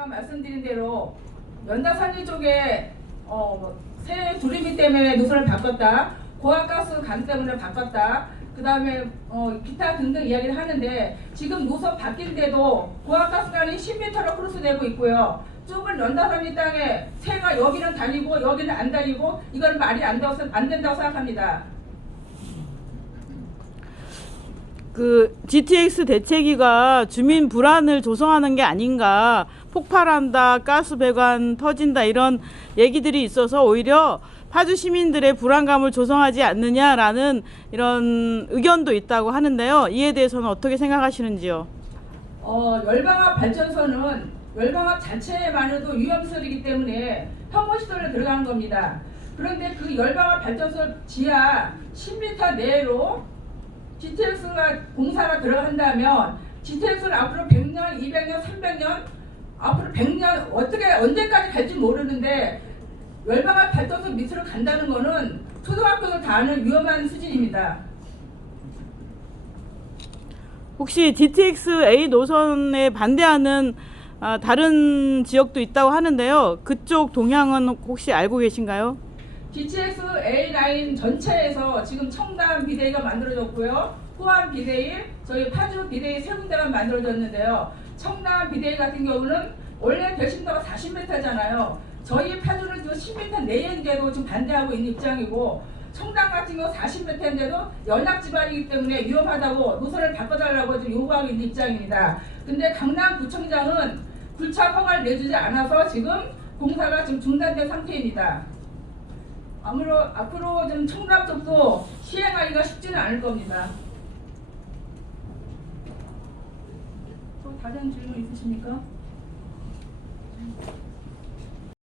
아까 말씀드린 대로 연다산리 쪽에 어, 새 두리미 때문에 노선을 바꿨다. 고압가스 간 때문에 바꿨다. 그 다음에 어, 기타 등등 이야기를 하는데 지금 노선 바뀐데도 고압가스관이 10m로 크로스되고 있고요. 좁은 연다산리 땅에 새가 여기는 다니고 여기는 안 다니고 이건 말이 안, 안 된다고 생각합니다. 그 GTX 대체기가 주민 불안을 조성하는 게 아닌가 폭발한다 가스 배관 터진다 이런 얘기들이 있어서 오히려 파주 시민들의 불안감을 조성하지 않느냐라는 이런 의견도 있다고 하는데요 이에 대해서는 어떻게 생각하시는지요? 어, 열방압 발전소는 열방압 자체만으로도 위험설이기 때문에 혐오시설에 들어가는 겁니다. 그런데 그 열방압 발전소 지하 10m 내로 GTX가 공사가 들어간다면 GTX를 앞으로 100년, 200년, 300년 앞으로 100년 어떻게 언제까지 갈지 모르는데 열방압 발전소 밑으로 간다는 거는 초등학교도 다 아는 위험한 수준입니다. 혹시 GTX A 노선에 반대하는 아, 다른 지역도 있다고 하는데요 그쪽 동향은 혹시 알고 계신가요? GTX A 라인 전체에서 지금 청담 비대위가 만들어졌고요. 포항 비대위, 저희 파주 비대위 세 군데가 만들어졌는데요. 청담 비대위 같은 경우는 원래 배심도가 40m잖아요. 저희 파주는 지금 10m 내인데도 지금 반대하고 있는 입장이고 청담 같은 경우 40m인데도 연약 지방이기 때문에 위험하다고 노선을 바꿔달라고 지금 요구하고 있는 입장입니다. 근데 강남구청장은 불착 허가를 내주지 않아서 지금 공사가 지금 중단된 상태입니다. 아무로, 앞으로 좀 청부합법도 시행하기가 쉽지는 않을 겁니다. 또 다른 질문 있으십니까?